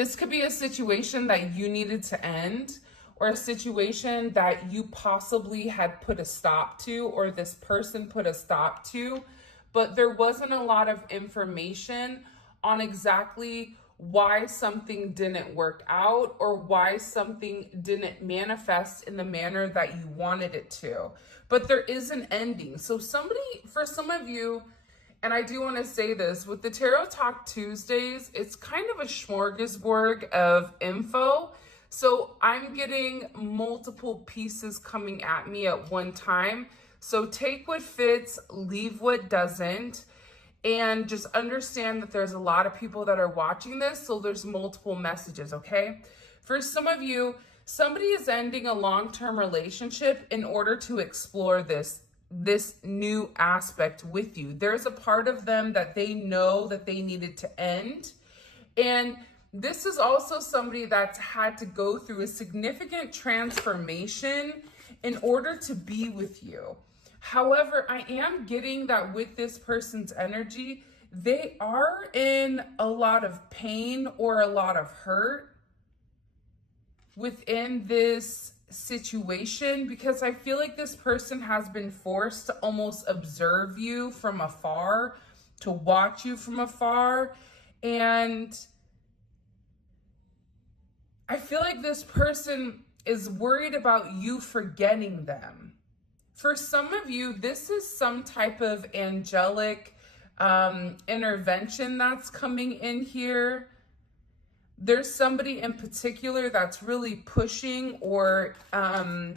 This could be a situation that you needed to end, or a situation that you possibly had put a stop to, or this person put a stop to, but there wasn't a lot of information on exactly why something didn't work out or why something didn't manifest in the manner that you wanted it to. But there is an ending. So for some of you, and I do want to say this, with the Tarot Talk Tuesdays, it's kind of a smorgasbord of info. So I'm getting multiple pieces coming at me at one time. So take what fits, leave what doesn't, and just understand that there's a lot of people that are watching this. So there's multiple messages, okay? For some of you, somebody is ending a long-term relationship in order to explore this new aspect with you. There's a part of them that they know that they needed to end. And this is also somebody that's had to go through a significant transformation in order to be with you. However, I am getting that with this person's energy, they are in a lot of pain or a lot of hurt within this situation, because I feel like this person has been forced to almost observe you from afar, to watch you from afar. And I feel like this person is worried about you forgetting them. For some of you, this is some type of angelic intervention that's coming in here. There's somebody in particular that's really pushing or trying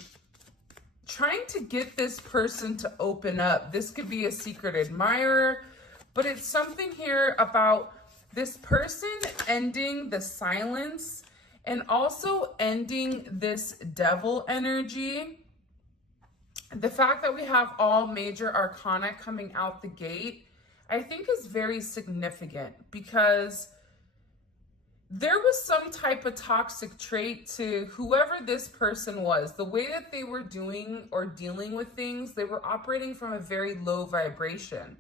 to get this person to open up. This could be a secret admirer, but it's something here about this person ending the silence and also ending this devil energy. The fact that we have all major arcana coming out the gate, I think is very significant, because there was some type of toxic trait to whoever this person was. The way that they were doing or dealing with things, they were operating from a very low vibration.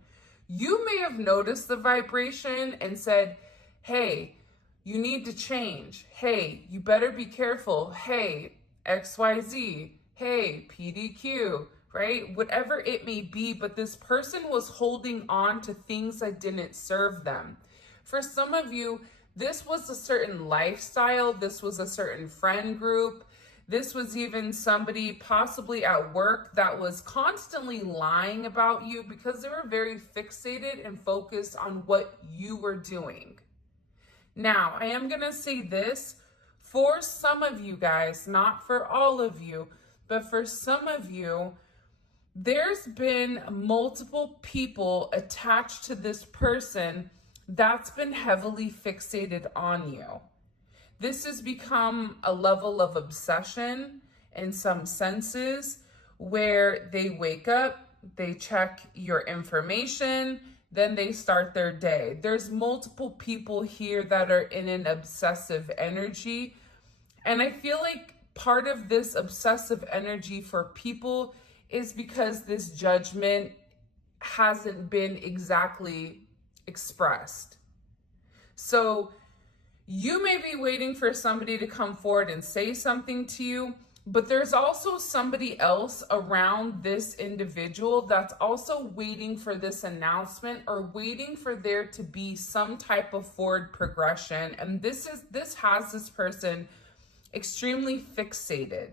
You may have noticed the vibration and said, hey, you need to change. Hey, you better be careful. Hey, XYZ. Hey, PDQ, right? Whatever it may be, but this person was holding on to things that didn't serve them. For some of you, this was a certain lifestyle. This was a certain friend group. This was even somebody possibly at work that was constantly lying about you because they were very fixated and focused on what you were doing. Now, I am going to say this for some of you guys, not for all of you, but for some of you, there's been multiple people attached to this person that's been heavily fixated on you. This has become a level of obsession in some senses, where they wake up, they check your information, then they start their day. There's multiple people here that are in an obsessive energy. And I feel like part of this obsessive energy for people is because this judgment hasn't been exactly expressed. So you may be waiting for somebody to come forward and say something to you, but there's also somebody else around this individual that's also waiting for this announcement or waiting for there to be some type of forward progression. And this has this person extremely fixated.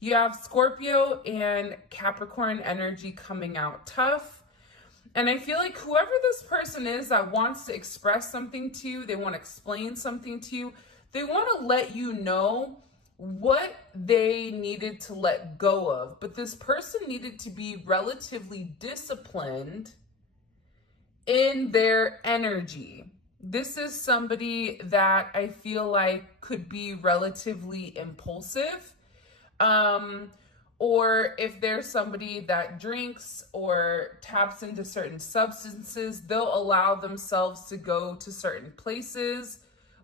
You have Scorpio and Capricorn energy coming out tough. And I feel like whoever this person is that wants to express something to you, they want to explain something to you, they want to let you know what they needed to let go of. But this person needed to be relatively disciplined in their energy. This is somebody that I feel like could be relatively impulsive. Or if there's somebody that drinks or taps into certain substances, they'll allow themselves to go to certain places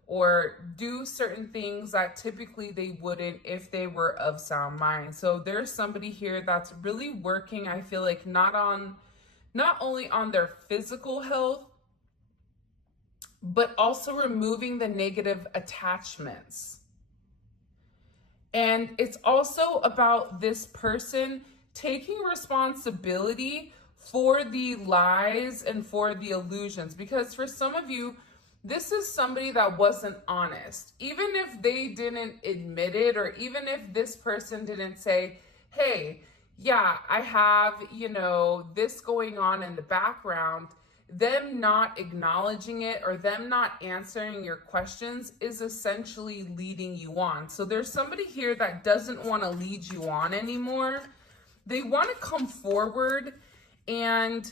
or do certain things that typically they wouldn't if they were of sound mind. So there's somebody here that's really working, I feel like, not only on their physical health, but also removing the negative attachments. And it's also about this person taking responsibility for the lies and for the illusions. Because for some of you, this is somebody that wasn't honest. Even if they didn't admit it, or even if this person didn't say, hey, yeah, I have, this going on in the background, them not acknowledging it or them not answering your questions is essentially leading you on. So there's somebody here that doesn't want to lead you on anymore. They want to come forward and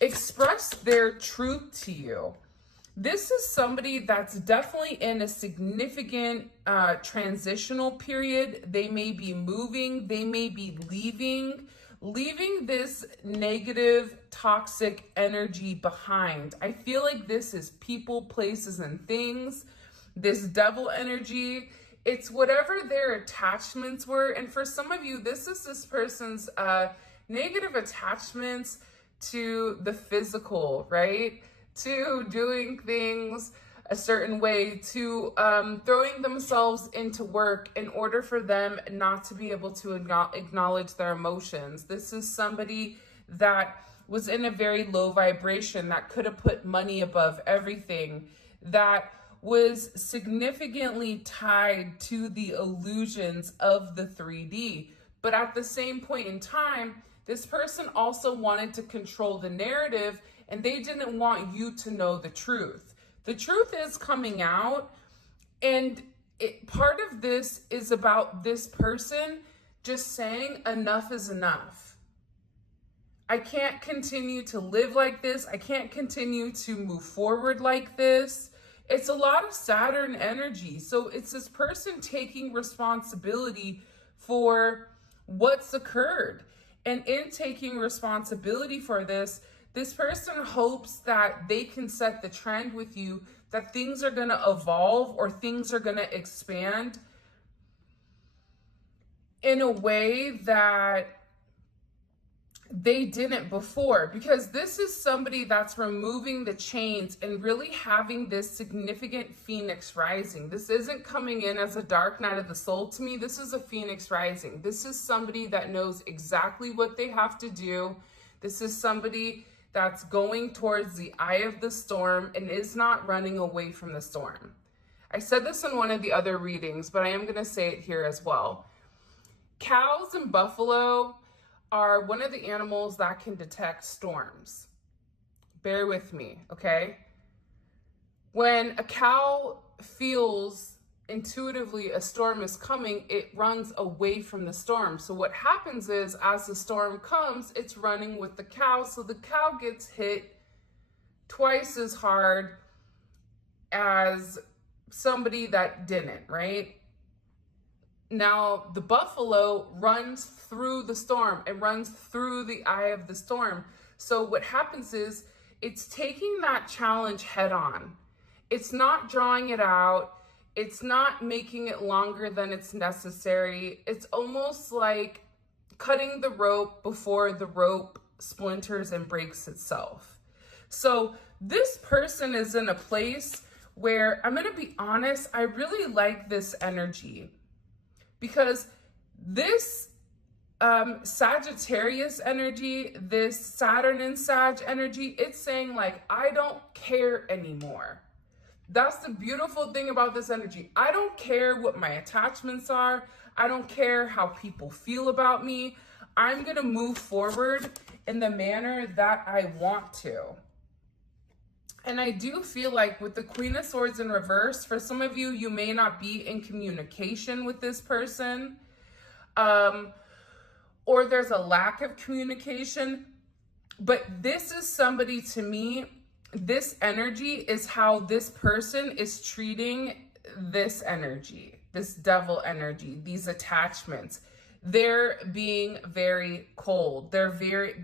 express their truth to you. This is somebody that's definitely in a significant transitional period. They may be moving, they may be leaving this negative, toxic energy behind. I feel like this is people, places, and things. This devil energy, it's whatever their attachments were. And for some of you, this is this person's negative attachments to the physical, right? To doing things a certain way, to throwing themselves into work in order for them not to be able to acknowledge their emotions. This is somebody that was in a very low vibration, that could have put money above everything, that was significantly tied to the illusions of the 3D. But at the same point in time, this person also wanted to control the narrative, and they didn't want you to know the truth. The truth is coming out, and part of this is about this person just saying enough is enough. I can't continue to live like this. I can't continue to move forward like this. It's a lot of Saturn energy. So it's this person taking responsibility for what's occurred. And in taking responsibility for this person hopes that they can set the trend with you, that things are going to evolve or things are going to expand in a way that they didn't before. Because this is somebody that's removing the chains and really having this significant phoenix rising. This isn't coming in as a dark night of the soul to me. This is a phoenix rising. This is somebody that knows exactly what they have to do. This is somebody that's going towards the eye of the storm and is not running away from the storm. I said this in one of the other readings, but I am going to say it here as well. Cows and buffalo are one of the animals that can detect storms. Bear with me, okay? When a cow feels intuitively a storm is coming, it runs away from the storm. So what happens is, as the storm comes, it's running with the cow. So the cow gets hit twice as hard as somebody that didn't, right? Now, the buffalo runs through the storm. It runs through the eye of the storm. So what happens is, it's taking that challenge head on. It's not drawing it out. It's not making it longer than it's necessary. It's almost like cutting the rope before the rope splinters and breaks itself. So this person is in a place where, I'm going to be honest, I really like this energy, because this Sagittarius energy, this Saturn and Sag energy, it's saying like, I don't care anymore. That's the beautiful thing about this energy. I don't care what my attachments are. I don't care how people feel about me. I'm going to move forward in the manner that I want to. And I do feel like with the Queen of Swords in reverse, for some of you, you may not be in communication with this person, or there's a lack of communication. But this is somebody, to me, this energy is how this person is treating this energy, this devil energy, these attachments. They're being very cold. They're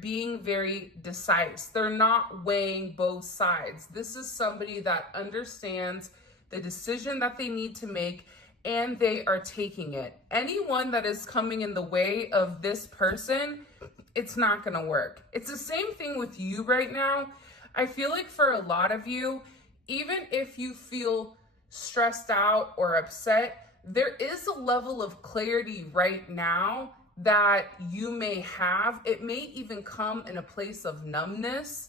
being very decisive. They're not weighing both sides. This is somebody that understands the decision that they need to make, and they are taking it. Anyone that is coming in the way of this person, it's not going to work. It's the same thing with you right now. I feel like for a lot of you, even if you feel stressed out or upset, there is a level of clarity right now that you may have. It may even come in a place of numbness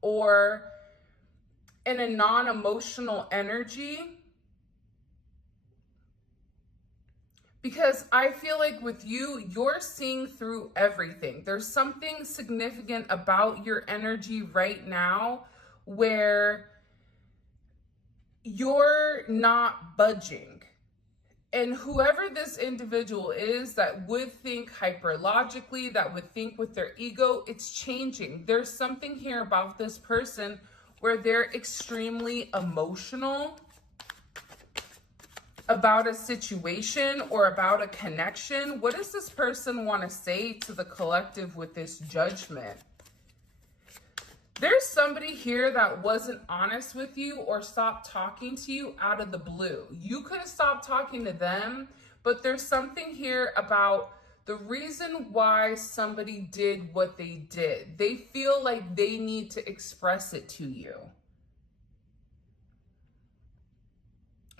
or in a non-emotional energy. Because I feel like with you, you're seeing through everything. There's something significant about your energy right now where you're not budging. And whoever this individual is that would think hyperlogically, that would think with their ego, it's changing. There's something here about this person where they're extremely emotional about a situation or about a connection. What does this person want to say to the collective with this judgment? There's somebody here that wasn't honest with you or stopped talking to you out of the blue. You could have stopped talking to them, but there's something here about the reason why somebody did what they did. They feel like they need to express it to you,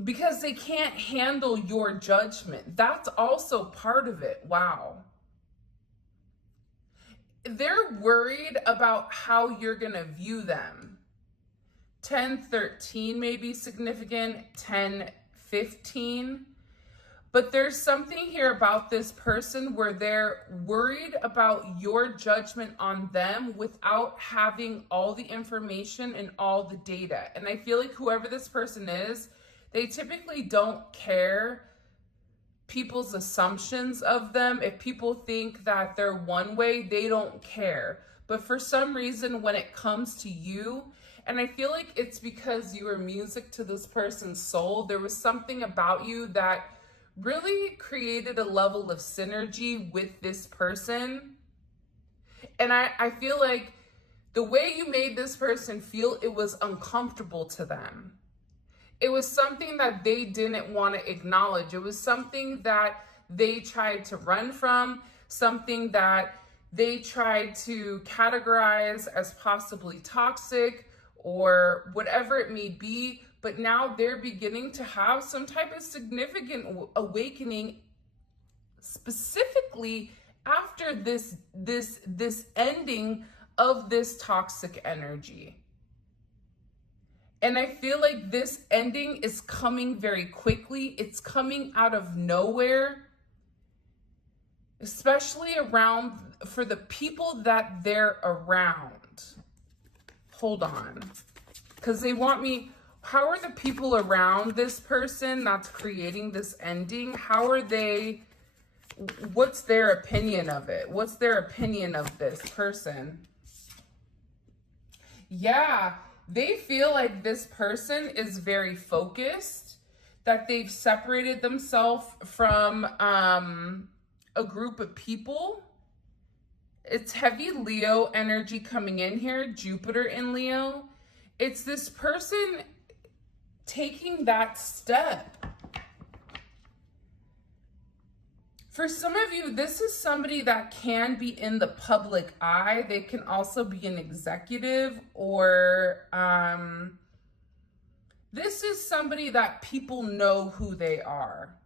because they can't handle your judgment. That's also part of it. Wow. They're worried about how you're going to view them. 10-13 may be significant, 10-15. But there's something here about this person where they're worried about your judgment on them without having all the information and all the data. And I feel like whoever this person is, they typically don't care people's assumptions of them. If people think that they're one way, they don't care. But for some reason, when it comes to you, and I feel like it's because you were music to this person's soul, there was something about you that really created a level of synergy with this person. And I feel like the way you made this person feel, it was uncomfortable to them. It was something that they didn't want to acknowledge. It was something that they tried to run from, something that they tried to categorize as possibly toxic or whatever it may be. But now they're beginning to have some type of significant awakening, specifically after this ending of this toxic energy. And I feel like this ending is coming very quickly. It's coming out of nowhere, especially around for the people that they're around. Hold on, because they want me. How are the people around this person that's creating this ending? How are they? What's their opinion of it? What's their opinion of this person? Yeah. They feel like this person is very focused, that they've separated themselves from a group of people. It's heavy Leo energy coming in here, Jupiter in Leo. It's this person taking that step. For some of you, this is somebody that can be in the public eye. They can also be an executive, or this is somebody that people know who they are,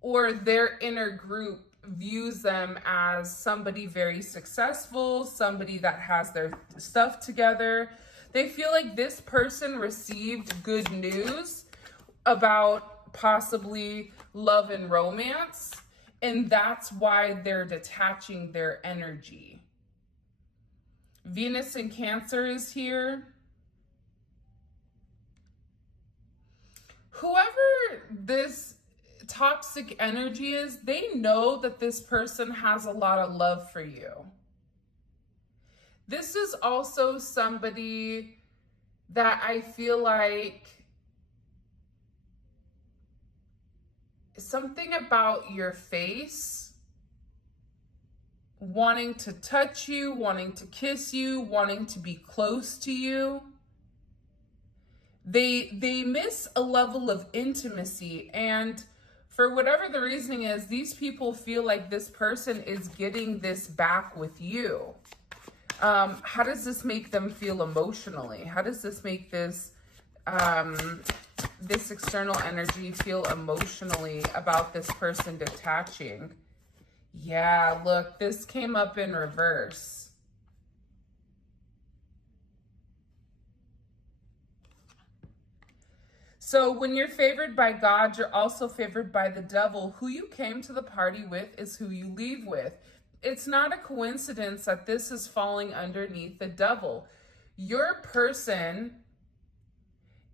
or their inner group views them as somebody very successful, somebody that has their stuff together. They feel like this person received good news about possibly love and romance, and that's why they're detaching their energy. Venus in Cancer is here. Whoever this toxic energy is, they know that this person has a lot of love for you. This is also somebody that I feel like something about your face, wanting to touch you, wanting to kiss you, wanting to be close to you. They miss a level of intimacy, and for whatever the reasoning is, these people feel like this person is getting this back with you. How does this make them feel emotionally? How does this make this this external energy feel emotionally about this person detaching. Yeah, look, this came up in reverse. So when you're favored by God, you're also favored by the devil. Who you came to the party with is who you leave with. It's not a coincidence that this is falling underneath the devil. Your person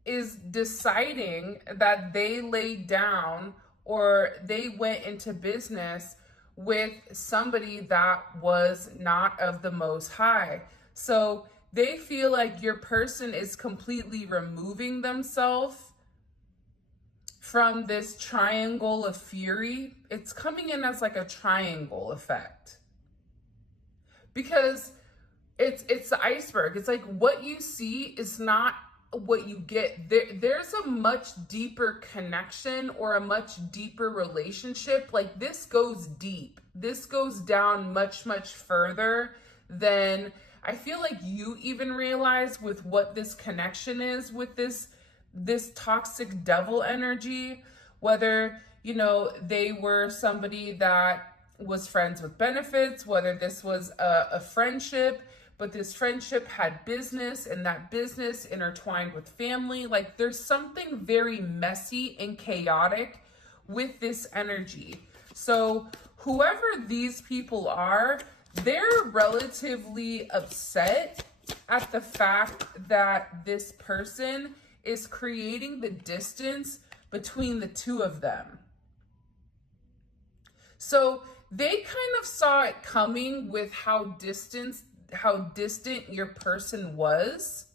is deciding that they laid down or they went into business with somebody that was not of the Most High. So they feel like your person is completely removing themselves from this triangle of fury. It's coming in as like a triangle effect. Because it's the iceberg. It's like what you see is not what you get. There's a much deeper connection or a much deeper relationship. Like this goes deep. This goes down much, much further than I feel like you even realize with what this connection is with this toxic devil energy. Whether, you know, they were somebody that was friends with benefits, whether this was a friendship, but this friendship had business and that business intertwined with family. Like there's something very messy and chaotic with this energy. So whoever these people are, they're relatively upset at the fact that this person is creating the distance between the two of them. So they kind of saw it coming with how distant your person was,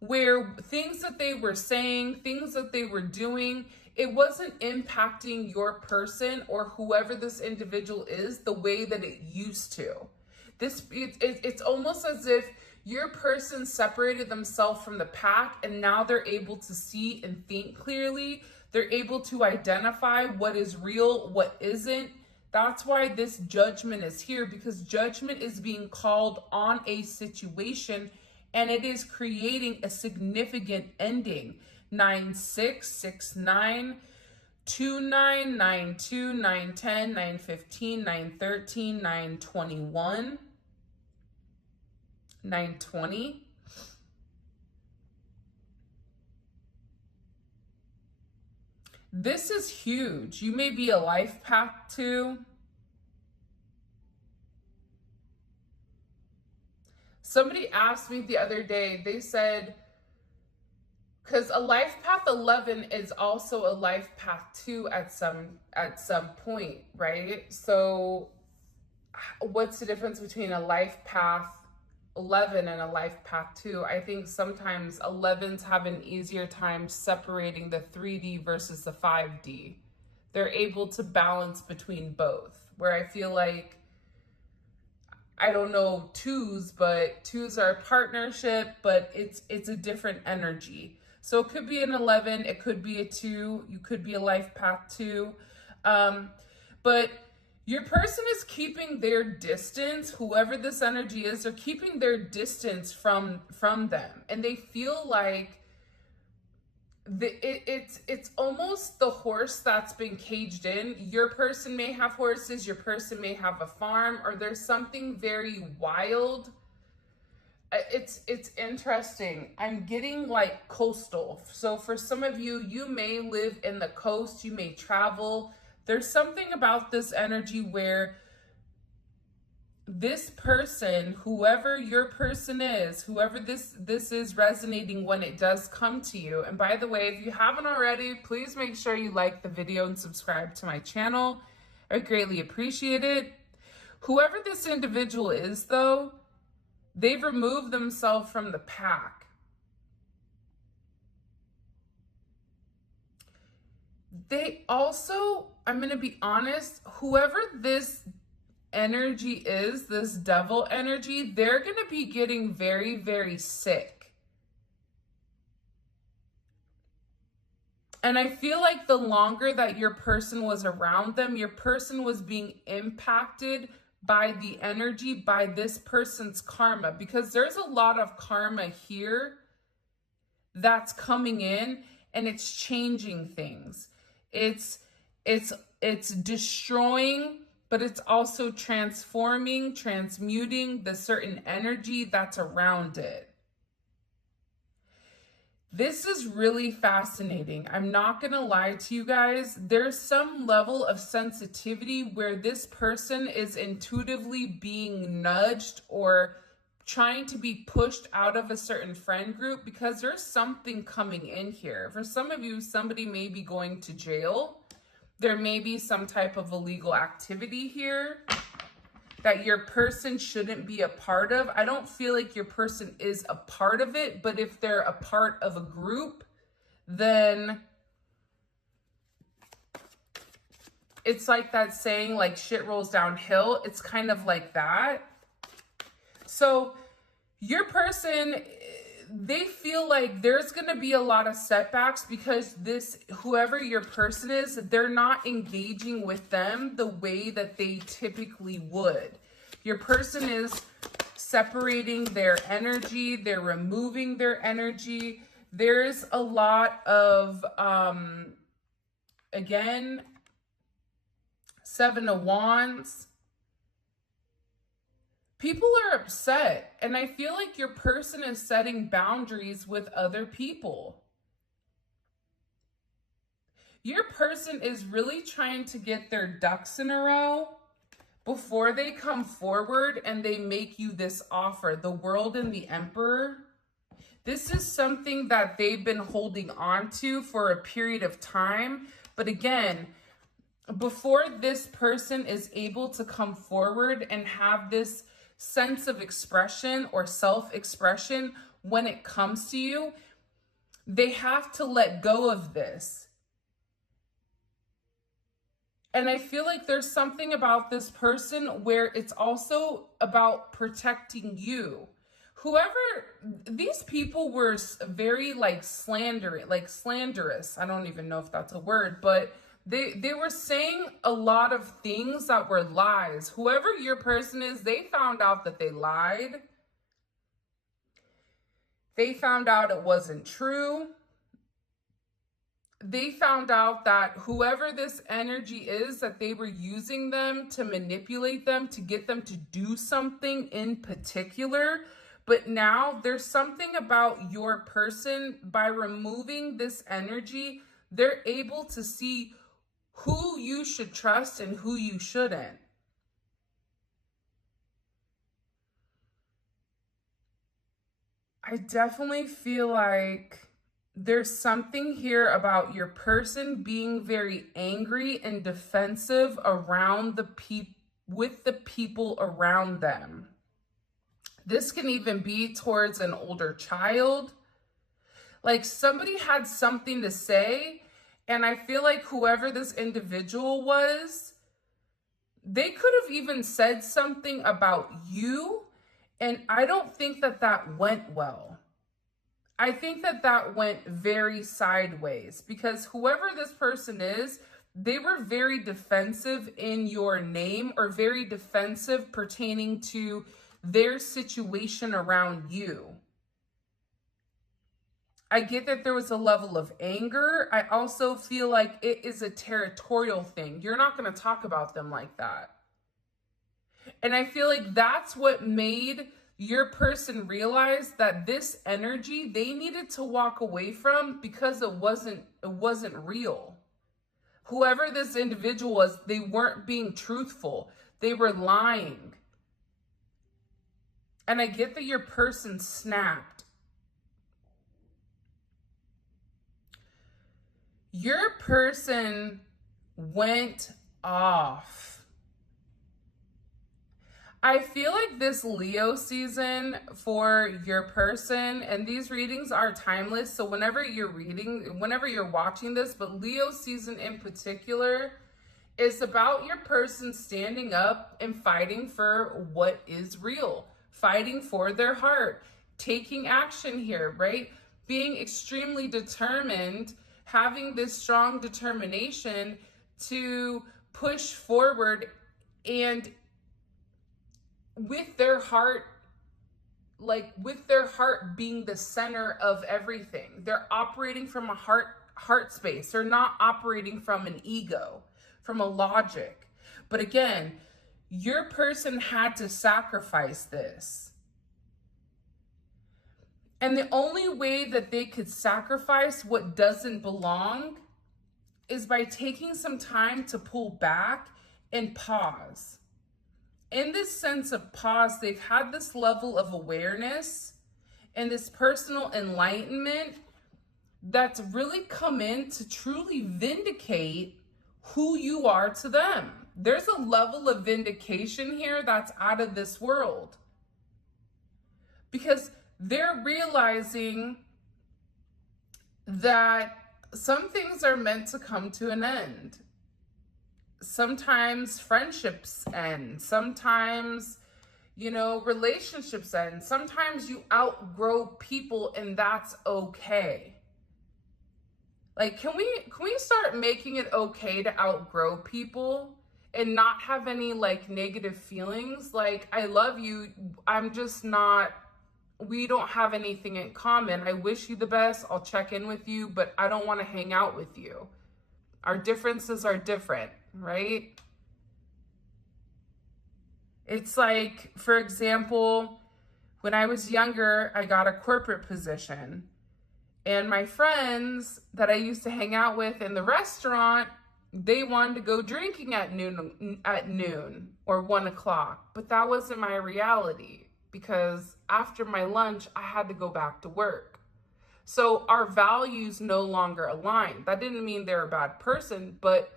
where things that they were saying, things that they were doing, it wasn't impacting your person or whoever this individual is the way that it used to. It's almost as if your person separated themselves from the pack and now they're able to see and think clearly. They're able to identify what is real, what isn't. That's why this judgment is here, because judgment is being called on a situation and it is creating a significant ending. 9-6, 6-9, 2-9, 9-2, 9-10, 9-15, 9-13, 9-21, 9-20. This is huge. You may be a life path too. Somebody asked me the other day, they said, because a life path 11 is also a life path 2 at some point, right? So what's the difference between a life path 11 and a life path 2? I think sometimes 11s have an easier time separating the 3D versus the 5D. They're able to balance between both, where I feel like, I don't know 2s, but 2s are a partnership, but it's a different energy. So it could be an 11, it could be a 2, you could be a life path 2. But your person is keeping their distance, whoever this energy is, they're keeping their distance from them. And they feel like it's almost the horse that's been caged in. Your person may have horses, your person may have a farm, or there's something very wild. It's interesting. I'm getting like coastal. So for some of you, you may live in the coast, you may travel. There's something about this energy where this person, whoever your person is, whoever this is resonating when it does come to you. And by the way, if you haven't already, please make sure you like the video and subscribe to my channel. I greatly appreciate it. Whoever this individual is though, they've removed themselves from the pack. They also, I'm going to be honest, whoever this energy is, this devil energy, they're going to be getting very, very sick. And I feel like the longer that your person was around them, your person was being impacted by the energy, by this person's karma, because there's a lot of karma here that's coming in, and it's changing things. It's destroying, but it's also transforming, transmuting the certain energy that's around it. This is really fascinating. I'm not going to lie to you guys. There's some level of sensitivity where this person is intuitively being nudged or trying to be pushed out of a certain friend group because there's something coming in here. For some of you, somebody may be going to jail. There may be some type of illegal activity here that your person shouldn't be a part of. I don't feel like your person is a part of it, but if they're a part of a group, then it's like that saying, like, shit rolls downhill. It's kind of like that. So your person, they feel like there's going to be a lot of setbacks because whoever your person is, they're not engaging with them the way that they typically would. Your person is separating their energy. They're removing their energy. There's a lot of, again, 7 of Wands. People are upset, and I feel like your person is setting boundaries with other people. Your person is really trying to get their ducks in a row before they come forward and they make you this offer, the World and the Emperor. This is something that they've been holding on to for a period of time. But again, before this person is able to come forward and have this sense of expression or self-expression when it comes to you, they have to let go of this. And I feel like there's something about this person where it's also about protecting you. These people were very slanderous. I don't even know if that's a word, but they were saying a lot of things that were lies. Whoever your person is, they found out that they lied. They found out it wasn't true. They found out that whoever this energy is, that they were using them to manipulate them, to get them to do something in particular. But now there's something about your person, by removing this energy, they're able to see who you should trust and who you shouldn't. I definitely feel like there's something here about your person being very angry and defensive around with the people around them. This can even be towards an older child. Like somebody had something to say, and I feel like whoever this individual was, they could have even said something about you, and I don't think that that went well. I think that that went very sideways because whoever this person is, they were very defensive in your name or very defensive pertaining to their situation around you. I get that there was a level of anger. I also feel like it is a territorial thing. You're not going to talk about them like that. And I feel like that's what made your person realize that this energy they needed to walk away from because it wasn't real. Whoever this individual was, they weren't being truthful. They were lying. And I get that your person snapped. Your person went off. I feel like this Leo season for your person, and these readings are timeless, so whenever you're watching this, but Leo season in particular is about your person standing up and fighting for what is real, fighting for their heart, taking action here, right? Being extremely determined, having this strong determination to push forward and with their heart like with their heart being the center of everything. They're operating from a heart space. They're not operating from an ego, from a logic. But again, your person had to sacrifice this. And the only way that they could sacrifice what doesn't belong is by taking some time to pull back and pause. In this sense of pause, they've had this level of awareness and this personal enlightenment that's really come in to truly vindicate who you are to them. There's a level of vindication here that's out of this world, because they're realizing that some things are meant to come to an end. Sometimes friendships end. Sometimes, relationships end. Sometimes you outgrow people, and that's okay. Like, can we start making it okay to outgrow people and not have any like negative feelings? Like, I love you, I'm just not, we don't have anything in common. I wish you the best. I'll check in with you, but I don't want to hang out with you. Our differences are different, right? It's like, for example, when I was younger, I got a corporate position. And my friends that I used to hang out with in the restaurant, they wanted to go drinking at noon or 1 o'clock. But that wasn't my reality, because after my lunch, I had to go back to work. So our values no longer aligned. That didn't mean they're a bad person, but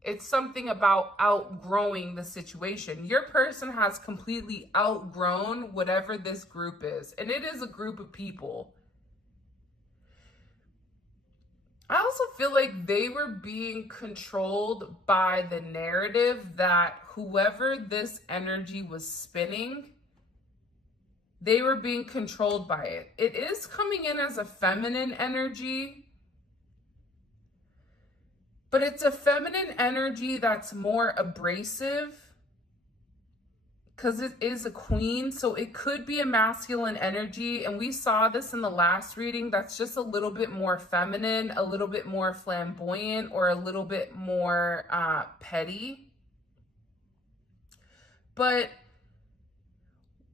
it's something about outgrowing the situation. Your person has completely outgrown whatever this group is. And it is a group of people. I also feel like they were being controlled by the narrative that whoever this energy was spinning, they were being controlled by it. It is coming in as a feminine energy, but it's a feminine energy that's more abrasive, because it is a queen, so it could be a masculine energy. And we saw this in the last reading, that's just a little bit more feminine, a little bit more flamboyant, or a little bit more petty. But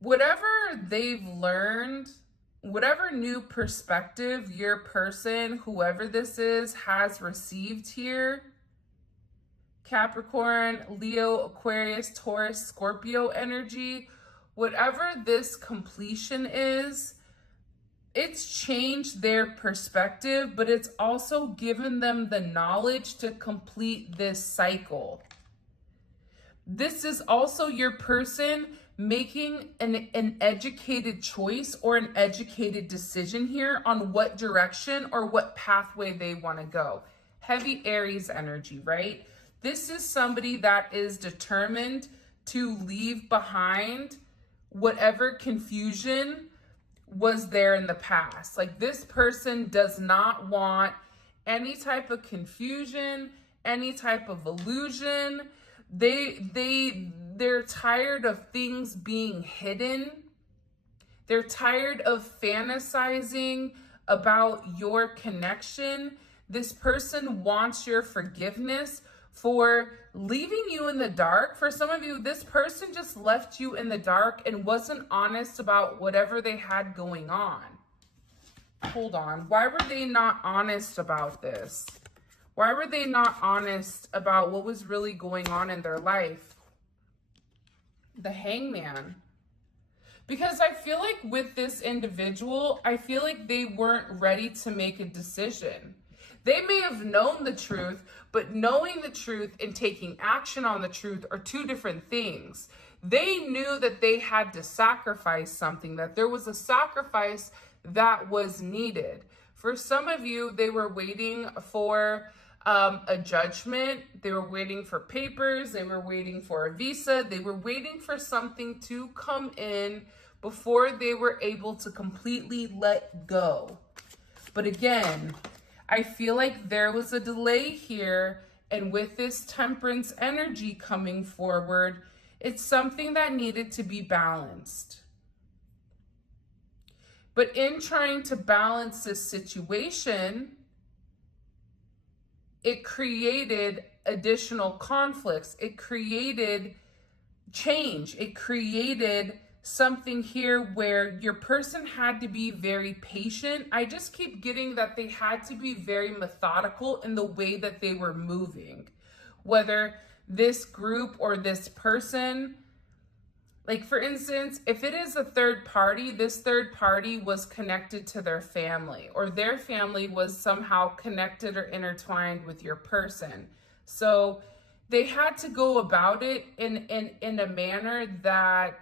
whatever they've learned, whatever new perspective your person, whoever this is, has received here, Capricorn, Leo, Aquarius, Taurus, Scorpio energy, whatever this completion is, it's changed their perspective, but it's also given them the knowledge to complete this cycle. This is also your person making an educated choice or an educated decision here on what direction or what pathway they want to go. Heavy Aries energy, right? This is somebody that is determined to leave behind whatever confusion was there in the past. Like, this person does not want any type of confusion, any type of illusion. They're tired of things being hidden. They're tired of fantasizing about your connection. This person wants your forgiveness for leaving you in the dark. For some of you, this person just left you in the dark and wasn't honest about whatever they had going on. Hold on. Why were they not honest about this? Why were they not honest about what was really going on in their life? The Hangman. Because I feel like with this individual, I feel like they weren't ready to make a decision. They may have known the truth, but knowing the truth and taking action on the truth are two different things. They knew that they had to sacrifice something, that there was a sacrifice that was needed. For some of you, they were waiting for a judgment. They were waiting for papers. They were waiting for a visa. They were waiting for something to come in before they were able to completely let go. But again, I feel like there was a delay here, and with this Temperance energy coming forward, it's something that needed to be balanced. But in trying to balance this situation, it created additional conflicts. It created change. It created something here where your person had to be very patient. I just keep getting that they had to be very methodical in the way that they were moving. Whether this group or this person, like for instance, if it is a third party, this third party was connected to their family, or their family was somehow connected or intertwined with your person. So they had to go about it in a manner that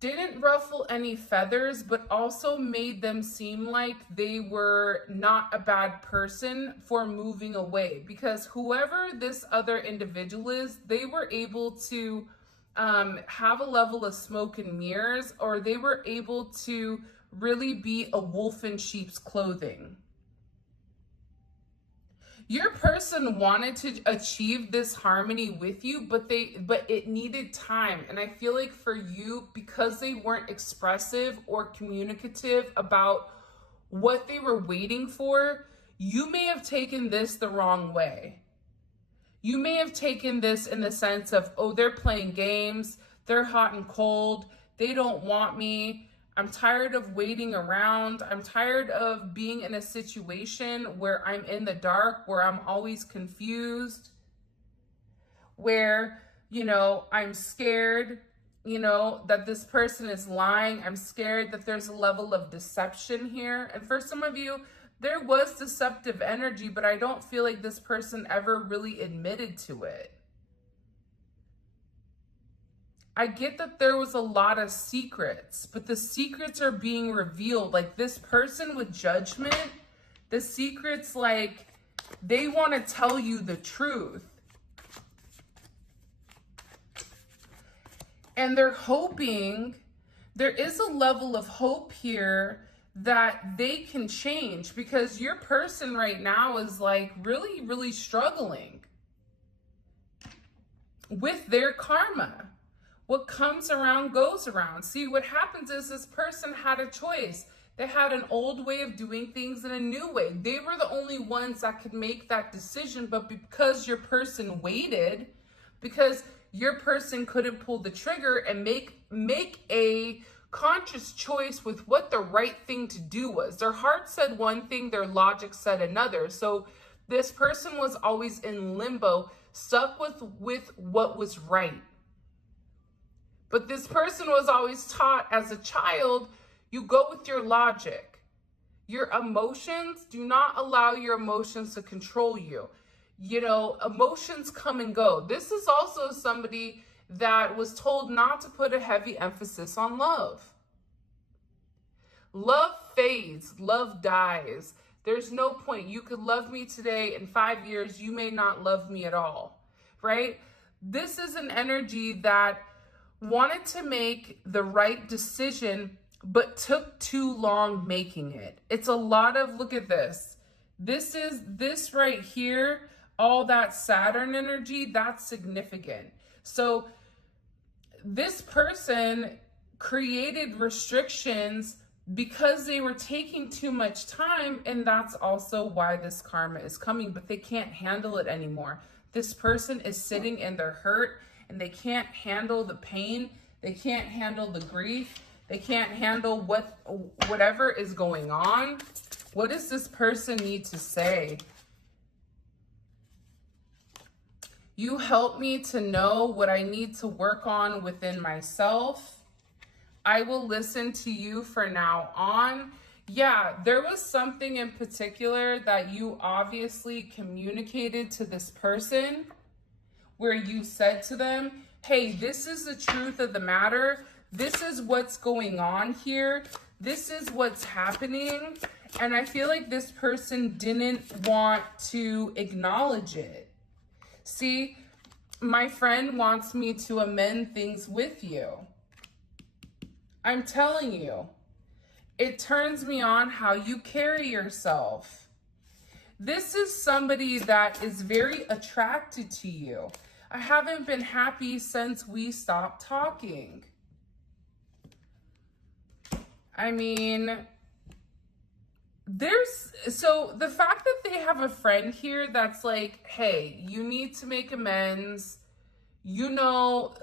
didn't ruffle any feathers, but also made them seem like they were not a bad person for moving away. Because whoever this other individual is, they were able to have a level of smoke and mirrors, or they were able to really be a wolf in sheep's clothing. Your person wanted to achieve this harmony with you, but it needed time. And I feel like for you, because they weren't expressive or communicative about what they were waiting for, you may have taken this the wrong way. You may have taken this in the sense of, oh, they're playing games, they're hot and cold, they don't want me, I'm tired of waiting around, I'm tired of being in a situation where I'm in the dark, where I'm always confused, where, you know, I'm scared, you know, that this person is lying. I'm scared that there's a level of deception here. And for some of you, there was deceptive energy, but I don't feel like this person ever really admitted to it. I get that there was a lot of secrets, but the secrets are being revealed. Like this person with judgment, the secrets, like they want to tell you the truth. And they're hoping, there is a level of hope here that they can change, because your person right now is like really, really struggling with their karma. What comes around goes around. See, what happens is this person had a choice. They had an old way of doing things and a new way. They were the only ones that could make that decision, but because your person waited, because your person couldn't pull the trigger and make a conscious choice with what the right thing to do was. Their heart said one thing, their logic said another. So this person was always in limbo, stuck with what was right. But this person was always taught as a child, you go with your logic. Your emotions, do not allow your emotions to control you. You know, emotions come and go. This is also somebody that was told not to put a heavy emphasis on love. Love fades, love dies. There's no point. You could love me today, in 5 years, you may not love me at all, right? This is an energy that wanted to make the right decision, but took too long making it. It's a lot of, look at this. This right here, all that Saturn energy, that's significant. So this person created restrictions because they were taking too much time, and that's also why this karma is coming, but they can't handle it anymore. This person is sitting in their hurt, and they can't handle the pain, they can't handle the grief, they can't handle whatever is going on. What does this person need to say? You help me to know what I need to work on within myself. I will listen to you from now on. Yeah, there was something in particular that you obviously communicated to this person, where you said to them, hey, this is the truth of the matter. This is what's going on here. This is what's happening. And I feel like this person didn't want to acknowledge it. See, my friend wants me to amend things with you. I'm telling you, it turns me on how you carry yourself. This is somebody that is very attracted to you. I haven't been happy since we stopped talking. I mean, so the fact that they have a friend here that's like, hey, you need to make amends, you know,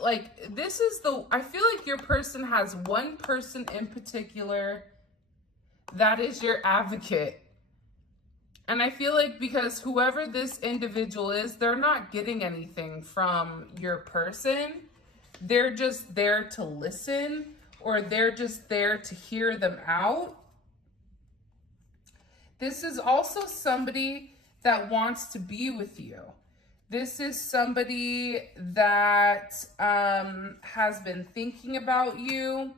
like I feel like your person has one person in particular that is your advocate. And I feel like because whoever this individual is, they're not getting anything from your person. They're just there to listen, or they're just there to hear them out. This is also somebody that wants to be with you. This is somebody that has been thinking about you.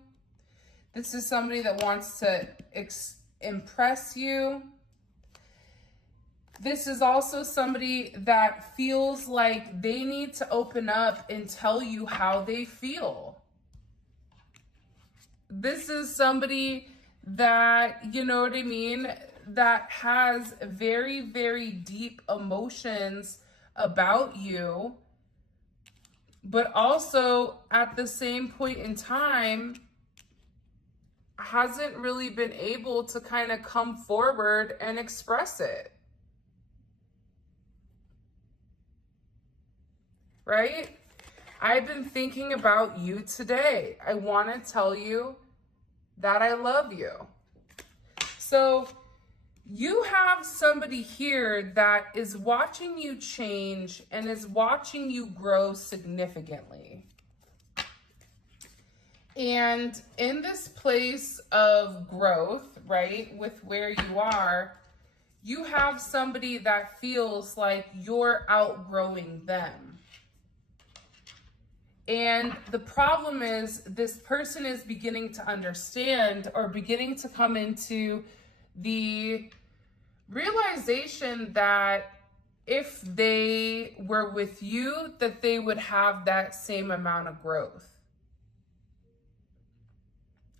This is somebody that wants to impress you. This is also somebody that feels like they need to open up and tell you how they feel. This is somebody that, you know what I mean, that has very, very deep emotions about you, but also at the same point in time hasn't really been able to kind of come forward and express it. Right? I've been thinking about you today. I want to tell you that I love you. So you have somebody here that is watching you change and is watching you grow significantly. And in this place of growth, right, with where you are, you have somebody that feels like you're outgrowing them. And the problem is this person is beginning to understand, or beginning to come into the realization that if they were with you, that they would have that same amount of growth.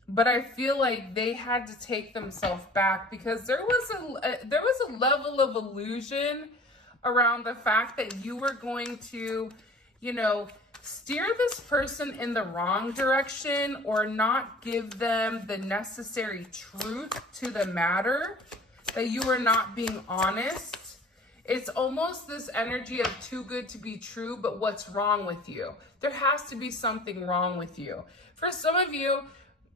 But I feel like they had to take themselves back, because there was a level of illusion around the fact that you were going to, you know, steer this person in the wrong direction, or not give them the necessary truth to the matter, that you were not being honest. It's almost this energy of too good to be true, but what's wrong with you? There has to be something wrong with you. For some of you,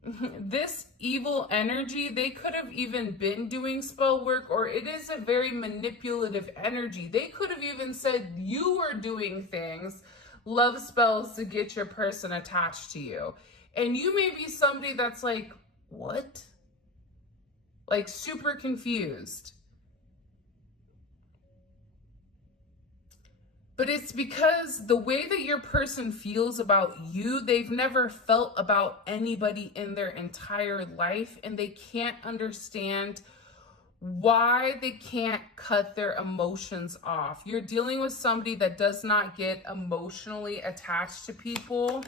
this evil energy, they could have even been doing spell work, or it is a very manipulative energy. They could have even said you were doing things, love spells, to get your person attached to you. And you may be somebody that's like, what? Like super confused. But it's because the way that your person feels about you, they've never felt about anybody in their entire life, and they can't understand why they can't cut their emotions off. You're dealing with somebody that does not get emotionally attached to people.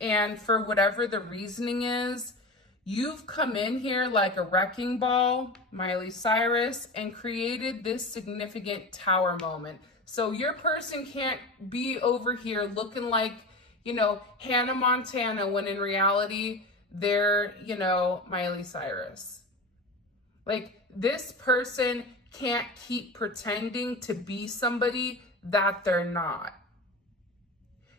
And for whatever the reasoning is, you've come in here like a wrecking ball, Miley Cyrus, and created this significant tower moment. So your person can't be over here looking like, you know, Hannah Montana, when in reality, they're, you know, Miley Cyrus. Like, this person can't keep pretending to be somebody that they're not.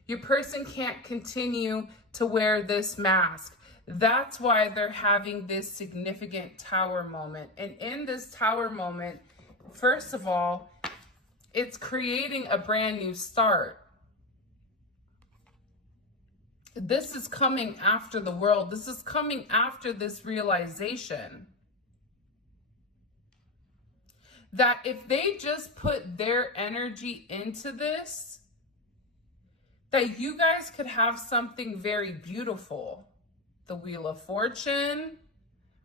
Your person can't continue to wear this mask. That's why they're having this significant tower moment. And in this tower moment, first of all, it's creating a brand new start. This is coming after the world. This is coming after this realization that if they just put their energy into this, that you guys could have something very beautiful. The Wheel of Fortune,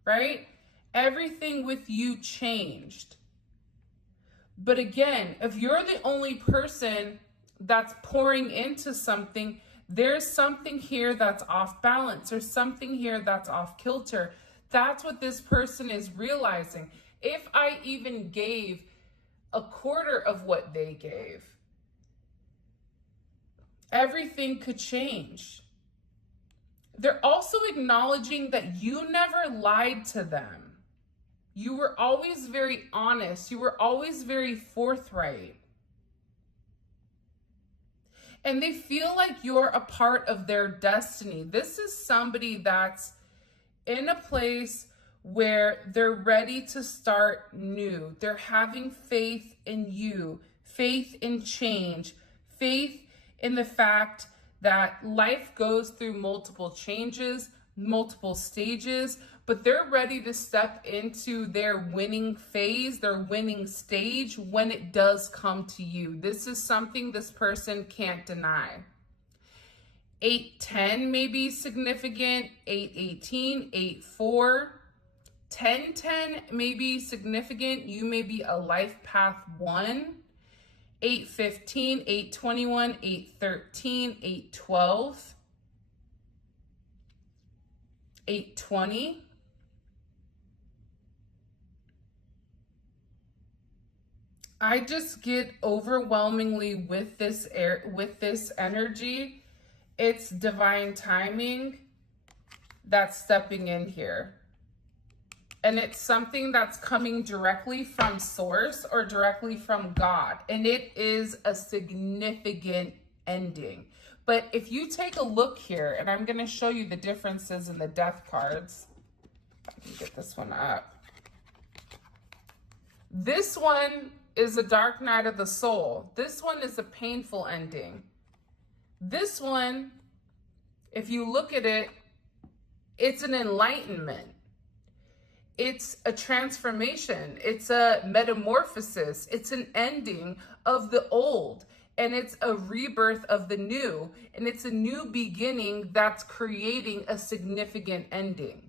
right? Everything with you changed. But again, if you're the only person that's pouring into something, there's something here that's off balance. There's something here that's off kilter. That's what this person is realizing. If I even gave a quarter of what they gave, everything could change. They're also acknowledging that you never lied to them. You were always very honest. You were always very forthright. And they feel like you're a part of their destiny. This is somebody that's in a place where they're ready to start new. They're having faith in you, faith in change, faith in the fact that life goes through multiple changes, multiple stages, but they're ready to step into their winning phase, their winning stage when it does come to you. This is something this person can't deny. 8-10 may be significant, 8-18, 8-4, 10-10 may be significant. You may be a life path 1. 8-15, 8-21, 8-13, 8-12, 8-20. I just get overwhelmingly with this energy. It's divine timing that's stepping in here. And it's something that's coming directly from source or directly from God. And it is a significant ending. But if you take a look here, and I'm going to show you the differences in the death cards. I can get this one up. This one is a dark night of the soul. This one is a painful ending. This one, if you look at it, it's an enlightenment. It's a transformation. It's a metamorphosis. It's an ending of the old, and it's a rebirth of the new, and it's a new beginning that's creating a significant ending.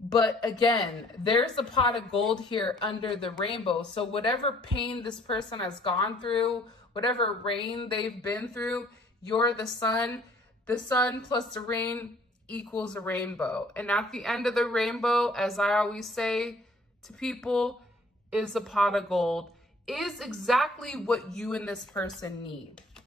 But again, there's a pot of gold here under the rainbow. So whatever pain this person has gone through, whatever rain they've been through, you're the sun. The sun plus the rain equals a rainbow. And at the end of the rainbow, as I always say to people, is a pot of gold, is exactly what you and this person need.